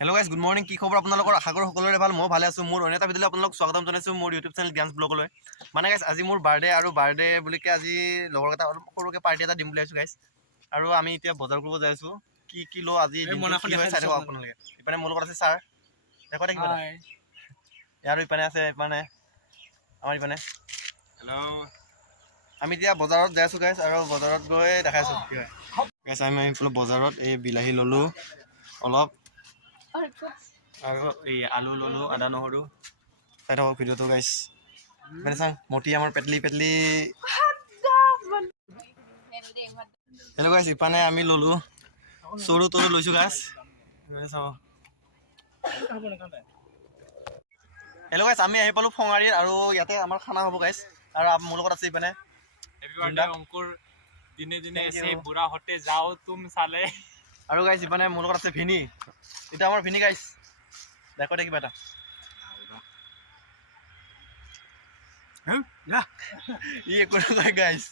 Hello guys, good morning. की खबर আপোনালোকৰ? আশা কৰোঁ সকলোৰে ভাল। মই ভালে আছোঁ। মোৰ অন্য এটা ভিডিঅ'লৈ আপোনালোকক স্বাগতম জনাইছোঁ মোৰ ইউটিউব চেনেল জ্ঞানছ ব্লগলৈ। মানে গাইছ, আজি মোৰ বাৰ্থডে আৰু বাৰ্থডে বুলিকে আজি লগৰ এটা অলপ সৰুকৈ পাৰ্টি এটা দিম বুলি আহিছোঁ গাইছ। আৰু আমি এতিয়া বজাৰ কৰিব যাই আছোঁ। কি লওঁ আজি দিনটো কি হয় চাই থাকক আপোনালোকে। ইপানে মোৰ লগত আছে ছাৰ, দেখো দেখিব। আৰু ইপানে আছে আমাৰ ইপানে হেল্ল'। আমি এতিয়া বজাৰত যাই আছোঁ গাইছ, আৰু বজাৰত গৈ দেখাইছোঁ কি হয় গাইছ। আমি বজাৰত এই বিলাহী ল'লোঁ অলপ, আৰু এই আলু ললো, আদা নহৰু। চাই থাকক ভিডিঅ'টো গাইছ। মানে চাওঁ মটি আমাৰ পেটলি হেল্ল' গাইছ। ইপানে আমি ললো চৰু তৰু লৈছোঁ গাইছ। চাওঁ হেল্ল' গাইছ, আমি আহি পালোঁ ফঙাৰীত, আৰু ইয়াতে আমাৰ খানা হ'ব গাইছ। আৰু মোৰ লগত আছে ইপানে অংকুৰ দিনে দিনে এসে বুঢ়া হতে যাও তুম চালে। আৰু গাইছ ইপানে মোৰ লগত আছে ভিনি। এটা আমাৰ ভিনি গাইছ, দেখো দে কিবা এটা ই একো নকয় গাইছ।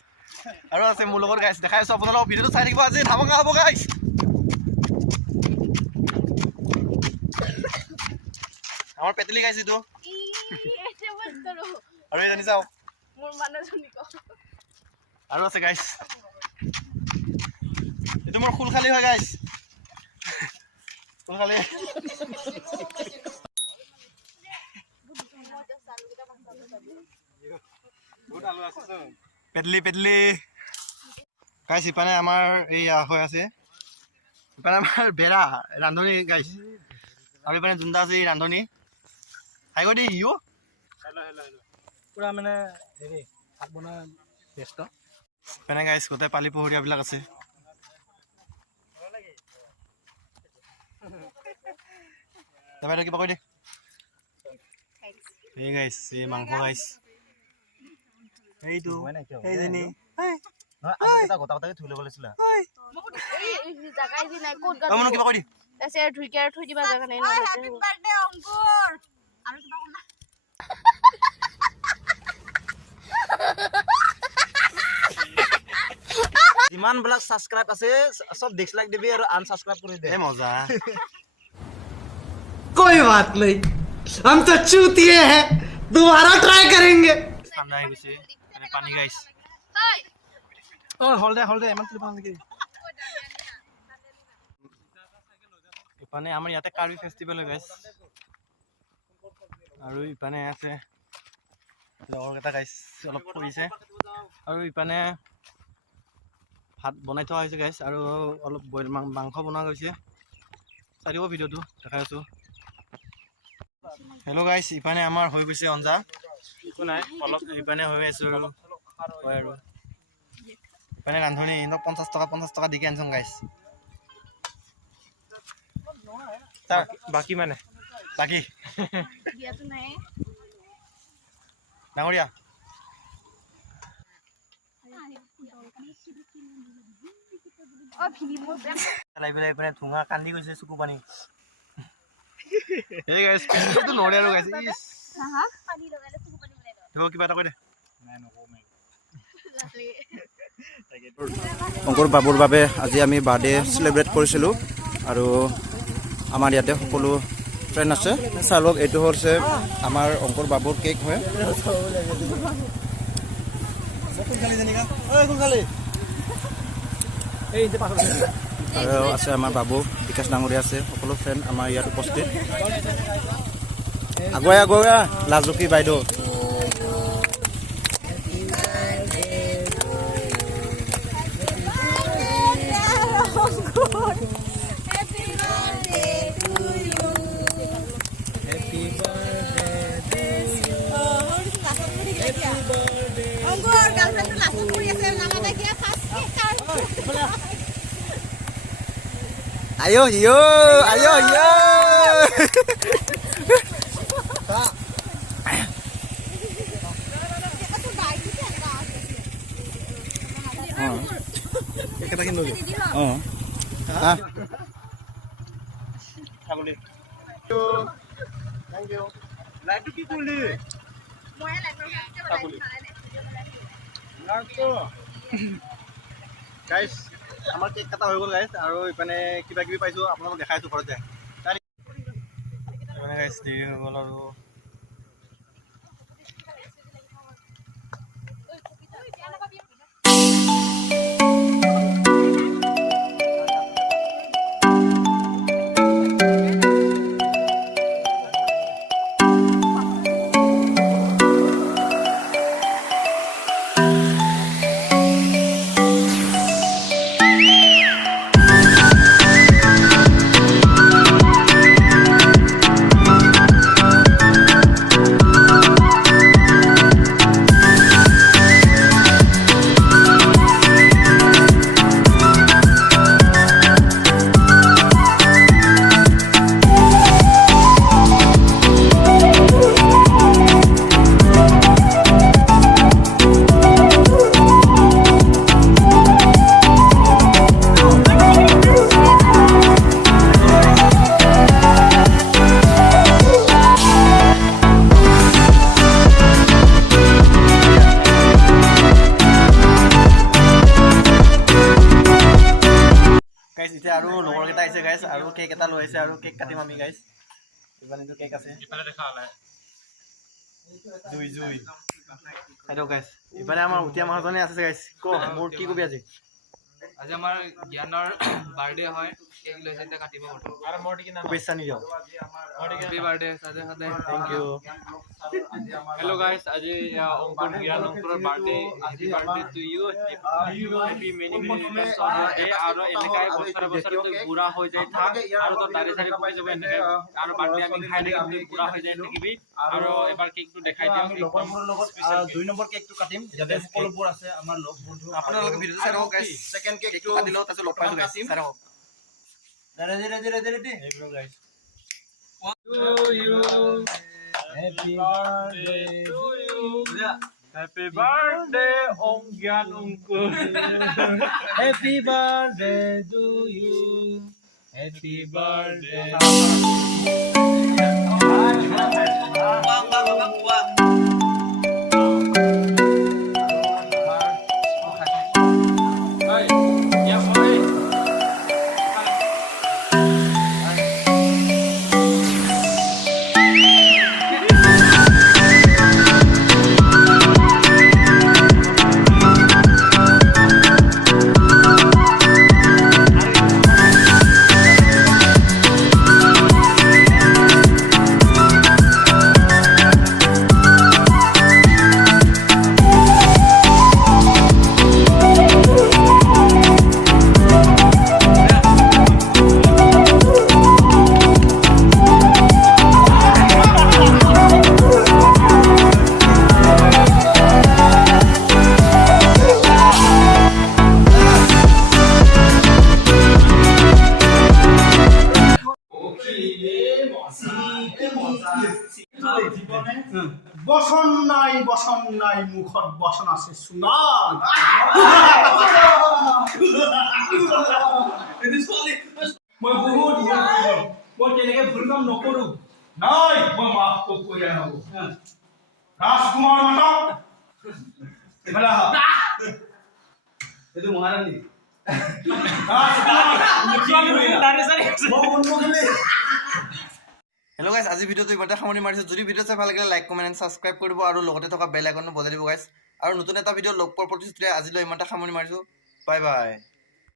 আৰু আছে মোৰ লগত গাইছ, দেখাই আছোঁ আপোনালোকক। ভিডিঅ'টো চাই থাকিব, আজি ধামাকা হ'ব গাইছ। আমাৰ পেটলি গাইছ এইটো, আৰু এই জানি চাওঁ আৰু আছে গাইছ। এইটো মোৰ খুলখালি হয় গাইছ, খুলখালি। পেটলি গাইছ। ইপানে আমাৰ এই হৈ আছে, ইপানে আমাৰ বেৰা ৰান্ধনি গাইছ, আৰু ইপানে যোনটা আছে এই ৰান্ধনি। হাই গৈ দি সিও পুৰা মানে হেৰি ভাত বনোৱা ব্যস্ত। ইপানে গাইছ গোটেই পালি পহৰীয়াবিলাক আছে। তাৰপৰা কিবা কৈ দে। এই গাইছ এই মাংস গাইছ, এইটো এইজনী কিবা কৈ দি। যিমান বিলাক সাবস্ক্রাইব আছে সব ডিসলাইক দিবি আৰু আনসাবস্ক্ৰাইব কৰি দে। মজা। कोई बात नहीं, हम तो चूतिए हैं, दोबारा ट्राई करेंगे। ঠাণ্ডা হৈ গৈছে, পানী গাইছ। হল দে ইমান ক্লিপ নেকি? ইপানে আমাৰ ইয়াতে কাৰ্বি ফেষ্টিভেল হৈ গাইছ, আৰু ইপানে আছে লগৰকেইটা গাইছ অলপ ফুৰিছে, আৰু ইপানে ভাত বনাই থোৱা হৈছে গাইছ, আৰু অলপ বইল মাংস বনোৱা হৈছে। চাই দিব ভিডিঅ'টো, দেখাই আছোঁ। হেল্ল' গাইছ, ইপানে আমাৰ হৈ গৈছে অঞ্জা, একো নাই অলপ ইপানে হৈ আছোঁ আৰু হয়। আৰু ইপানে ৰান্ধনি ইহঁতক 50 টকা দিকে আনিছোঁ গাইছ। বাকী মানে বাকী ডাঙৰীয়া পেলাই ঠুঙা কান্দি গৈছে চকু পানী। এই গাইছ পিন্ধিটো নৰে আৰু গাইছ। কিবা এটা কৈ দে। অংকুৰ বাবুৰ বাবে আজি আমি বাৰ্থডে চেলিব্ৰেট কৰিছিলোঁ, আৰু আমাৰ ইয়াতে সকলো ফ্ৰেণ্ড আছে। চাই লওক, এইটো হৈছে আমাৰ অংকুৰ বাবুৰ কেক হয়। আৰু আছে আমাৰ বাবু বিকাশ ডাঙৰীয়া আছে, সকলো ফ্ৰেণ্ড আমাৰ ইয়াত উপস্থিত। আগুৱাই লাজুকী বাইদেউ। Ayo. Thank you. লাইটটো কি কৰিলি? গাইছ আমাৰ কেক কাটা হৈ গ'ল গাইছ, আৰু ইপানে কিবা কিবি পাইছোঁ আপোনালোকক দেখাইছোঁ ঘৰত যায়। গাইছ দেৰি হৈ গ'ল আৰু গাইছ এতিয়া আৰু লগৰকেইটা আহিছে গাইছ আৰু কেক এটা লৈ আহিছে আৰু কেক কাটিম আমি গাইছ ইমান এইটো কেক আছে ইফালে দেখা হ'লে জুই সেইটো গাইছ ইফালে আমাৰ উটীয়া মহাজনে আছে গাইছ ক মোৰ কি কবি আজি আজি আমাৰ জ্ঞানৰ বাৰ্থডে হয় কেক লৈছে এতিয়া কাটিব ফটো আৰু মোৰ কি নাম শুভেচ্ছা নিদিয়ক হেপী বাৰ্থডে সাদে সাদে থেংক ইউ হেল্ল' গাইছ আজি অংকুৰ জ্ঞান অংকুৰৰ birthday happy birthday to you happy many আৰু এনেকাই বছৰে বছৰে তুই বুঢ়া হৈ যায় থাক আৰু তোৰ দাড়ি চাড়ি পকি যাব এনেকে আৰু বাৰ্থডে আমি খাই থাকিম তুই বুঢ়া হৈ যায় থাকিবি আৰু এবাৰ কেকটো দেখাই দিয়ক লগৰবোৰৰ লগত 2 নম্বৰ কেকটো কাটিম যাতে সকলোবোৰ আছে আমাৰ লগ বন্ধু আপোনালোকে ভিডিঅ'টো চাই থাকক গাইছ সেকেন্ড কেকটো কাটি লওঁ তাৰপিছত লগ পাইছোঁ গাইছ চাই থাকক ৰেডি এইবোৰ গাইছ Happy birthday to you. Happy birthday, Om Gyan Ongkur. Happy birthday to you. Happy birthday. Hey, yeah, boy. বচন নাই মুখত বচন আছে সোণার মই বহুত মই কেনেকে ভুল কাম নকৰো নাই মই মাফ কৰি আনো ৰাজকুমাৰ মাতক এফালে আহ এইটো মহাৰাণী হেল্ল' গাইছ আজি ভিডিঅ'টো ইমানতে সামৰণি মাৰিছোঁ যদি ভিডিঅ' চাই ভাল লাগিলে লাইক কমেণ্ট এণ্ড ছাবস্ক্ৰাইব কৰি দিব আৰু লগতে থকা বেল আইকনটো বজাই দিব গাইছ আৰু নতুন এটা ভিডিঅ' লগ পোৱাৰ প্ৰতিশ্ৰুতিৰে আজিলৈ ইমানতে সামৰণি মাৰিছোঁ বাই বাই